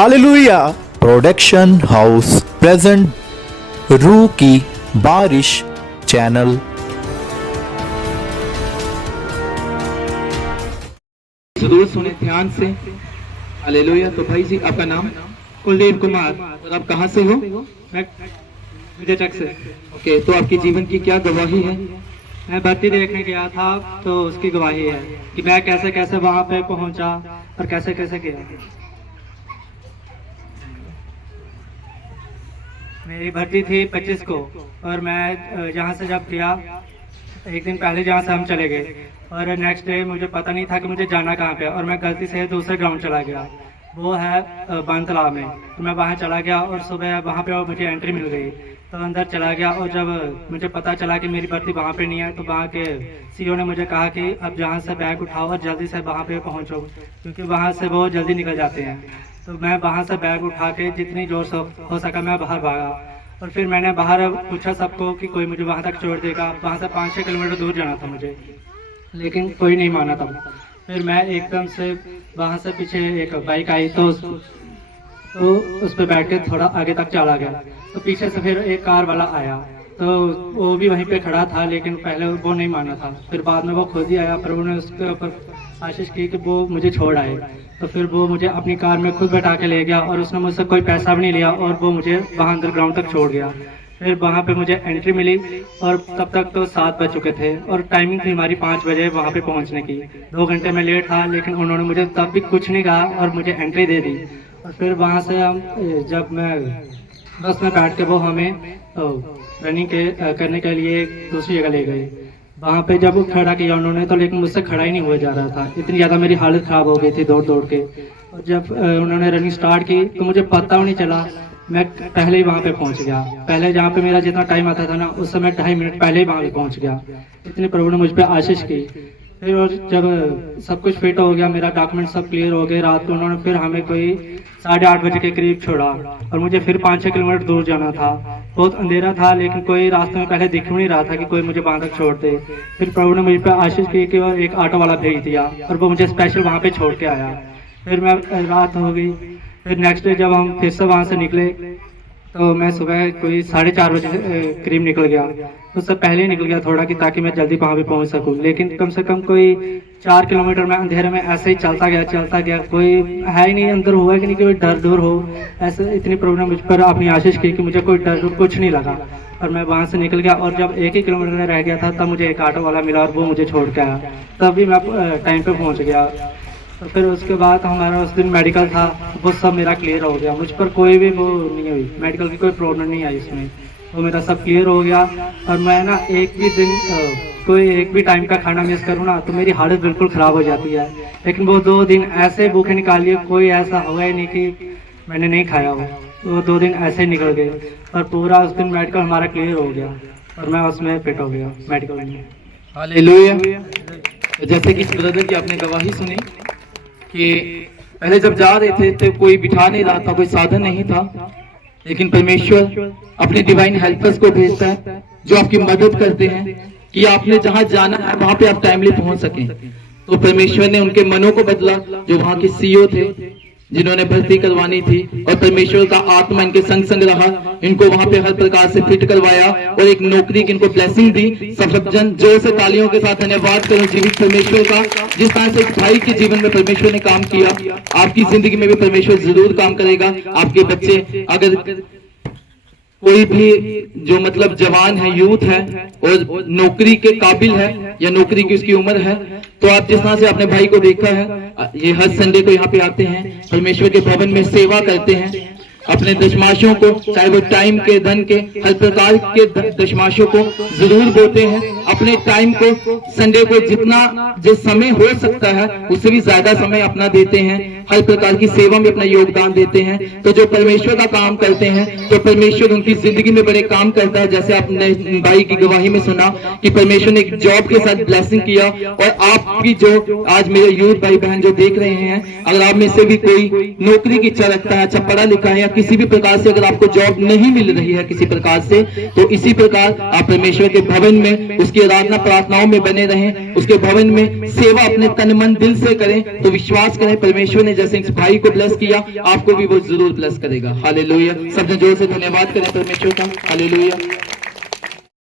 Hallelujah production house present रूह की बारिश चैनल। जरूर सुने ध्यान से। हालेलुया। तो भाई जी आपका नाम? कुलदीप कुमार। और आप कहाँ से हो? मैं विजयचक से। ओके, तो आपके जीवन की क्या गवाही है? मैं भर्ती देखने गया था तो उसकी गवाही है कि मैं कैसे कैसे वहाँ पे पहुँचा और कैसे कैसे गया। मेरी भर्ती थी 25 को और मैं यहाँ से जब गया एक दिन पहले जहाँ से हम चले गए और नेक्स्ट डे मुझे पता नहीं था कि मुझे जाना कहाँ पे, और मैं गलती से दूसरे ग्राउंड चला गया, वो है बांध तालाब में। तो मैं वहाँ चला गया और सुबह वहाँ पे मुझे एंट्री मिल गई तो अंदर चला गया, और जब मुझे पता चला कि मेरी भर्ती वहाँ पे नहीं है तो वहाँ के सीईओ ने मुझे कहा कि अब जहाँ से बैग उठाओ और जल्दी से वहाँ पे पहुँचो, क्योंकि वहाँ से वो जल्दी निकल जाते हैं। तो मैं वहाँ से बैग उठा के जितनी जोर से हो सका मैं बाहर भागा, और फिर मैंने बाहर पूछा सबको कि कोई मुझे वहाँ तक छोड़ देगा। वहाँ से 5-6 किलोमीटर दूर जाना था मुझे, लेकिन कोई नहीं माना तब। फिर मैं एकदम से वहाँ से पीछे एक बाइक आई तो उस पर बैठ के थोड़ा आगे तक चला गया, तो पीछे से फिर एक कार वाला आया तो वो भी वहीं पे खड़ा था, लेकिन पहले वो नहीं माना था। फिर बाद में वो खुद ही आया, प्रभु ने उसके ऊपर आशीष की कि वो मुझे छोड़ आए। तो फिर वो मुझे अपनी कार में खुद बैठा के ले गया और उसने मुझसे कोई पैसा भी नहीं लिया और वो मुझे वहाँ अंडर ग्राउंड तक छोड़ गया। फिर वहाँ पे मुझे एंट्री मिली और तब तक तो 7 बज चुके थे और टाइमिंग थी हमारी 5 बजे वहाँ पे पहुँचने की। 2 घंटे में लेट था, लेकिन उन्होंने मुझे तब भी कुछ नहीं कहा और मुझे एंट्री दे दी। और फिर वहाँ से हम जब मैं बस में बैठ के वो हमें रनिंग करने के लिए दूसरी जगह ले गए। वहाँ पे जब खड़ा किया उन्होंने तो लेकिन मुझसे खड़ा ही नहीं हुआ जा रहा था, इतनी ज़्यादा मेरी हालत ख़राब हो गई थी दौड़ दौड़ के। और जब उन्होंने रनिंग स्टार्ट की तो मुझे पता भी नहीं चला, मैं पहले ही वहाँ पे पहुँच गया। पहले जहाँ पे मेरा जितना टाइम आता था ना उस समय 2.5 मिनट पहले ही वहाँ पे पहुँच गया। इतने प्रभु ने मुझ पर आशीष की। फिर और जब सब कुछ फिट हो गया, मेरा डॉक्यूमेंट सब क्लियर हो गए, रात को उन्होंने फिर हमें कोई 8:30 बजे के करीब छोड़ा और मुझे फिर 5-6 किलोमीटर दूर जाना था। बहुत अंधेरा था, लेकिन कोई रास्ते में पहले दिख नहीं रहा था कि कोई मुझे वहाँ तक छोड़ दे। फिर प्रभु ने मुझ पर आशीष की कि और एक ऑटो वाला भेज दिया और वो मुझे स्पेशल वहाँ पे छोड़ के आया। फिर मैं रात हो गई। फिर नेक्स्ट डे जब हम फिर से वहाँ से निकले तो मैं सुबह कोई 4:30 बजे करीब निकल गया। उससे पहले ही निकल गया थोड़ा कि ताकि मैं जल्दी वहाँ पे पहुँच सकूँ, लेकिन कम से कम कोई 4 किलोमीटर में अंधेरे में ऐसे ही चलता गया। कोई है ही नहीं, अंदर हुआ कि नहीं कोई डर दूर हो, ऐसे इतनी प्रॉब्लम मुझ पर अपनी आशीष की कि मुझे कोई डर कुछ नहीं लगा। और मैं वहाँ से निकल गया और जब 1 ही किलोमीटर रह गया था तब मुझे एक ऑटो वाला मिला और वो मुझे छोड़ के आया, तभी मैं टाइम पर पहुँच गया। तो फिर उसके बाद हमारा उस दिन मेडिकल था, वो सब मेरा क्लियर हो गया। मुझ पर कोई भी वो नहीं हुई, मेडिकल की कोई प्रॉब्लम नहीं आई इसमें, वो मेरा सब क्लियर हो गया। और मैं ना एक भी टाइम का खाना मिस करूँ ना तो मेरी हालत बिल्कुल ख़राब हो जाती है, लेकिन वो 2 दिन ऐसे भूखे निकाल लिए, कोई ऐसा हुआ ही नहीं कि मैंने नहीं खाया हो। वो 2 दिन ऐसे निकल गए और पूरा उस दिन मेडिकल हमारा क्लियर हो गया और मैं उसमें फिट हो गया मेडिकल में। हालेलुया। जैसे कि इस ब्रदर की आपने गवाही सुनी कि पहले जब जा रहे थे तो कोई बिठा नहीं रहा था, कोई साधन नहीं था, लेकिन परमेश्वर अपने डिवाइन हेल्पर्स को भेजता है जो आपकी मदद करते हैं कि आपने जहां जाना है वहां पे आप टाइमली पहुंच सकें। तो परमेश्वर ने उनके मनों को बदला, जो वहां के सीईओ थे जिन्होंने भर्ती करवानी थी, और परमेश्वर का आत्मा इनके संग संग रहा, इनको वहां पे हर प्रकार से फिट करवाया और एक नौकरी की इनको ब्लेसिंग दी। सब जन जोर से तालियों के साथ धन्यवाद करो जीवित परमेश्वर का। जिस तरह से भाई के जीवन में परमेश्वर ने काम किया, आपकी जिंदगी में भी परमेश्वर जरूर काम करेगा। आपके बच्चे अगर कोई भी जो मतलब जवान है, यूथ है और नौकरी के काबिल है या नौकरी की उसकी उम्र है, तो आप जिस तरह से अपने भाई को देखा है, ये हर संडे को यहाँ पे आते हैं, परमेश्वर के भवन में सेवा करते हैं, अपने दशमाशों को, चाहे वो टाइम के, धन के, हर प्रकार के दशमाशों को जरूर देते हैं। अपने टाइम को, संडे को जितना जो समय हो सकता है उससे भी ज्यादा समय अपना देते हैं, हर प्रकार की सेवा में अपना योगदान देते हैं। तो जो परमेश्वर का काम करते हैं तो परमेश्वर उनकी जिंदगी में बड़े काम करता है। जैसे आपने भाई की गवाही में सुना कि परमेश्वर ने एक जॉब के साथ ब्लेसिंग किया, और आपकी जो आज मेरे यूथ भाई बहन जो देख रहे हैं, अगर आप में से भी कोई नौकरी की इच्छा रखता है, अच्छा पढ़ा लिखा है या किसी भी प्रकार से अगर आपको जॉब नहीं मिल रही है किसी प्रकार से, तो इसी प्रकार आप परमेश्वर के भवन में उसकी आराधना प्रार्थनाओं में बने रहें, उसके भवन में सेवा अपने तन मन दिल से करें। तो विश्वास करें परमेश्वर ने जैसे इस भाई को ब्लेस किया, आपको भी वो जरूर ब्लेस करेगा। हालेलुया। सबने जोर से धन्यवाद करें परमेश्वर का। हालेलुया।